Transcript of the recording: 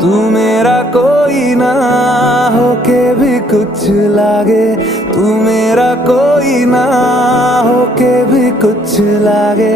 तू मेरा कोई ना होके भी कुछ लागे, तू मेरा कोई ना होके भी कुछ लागे।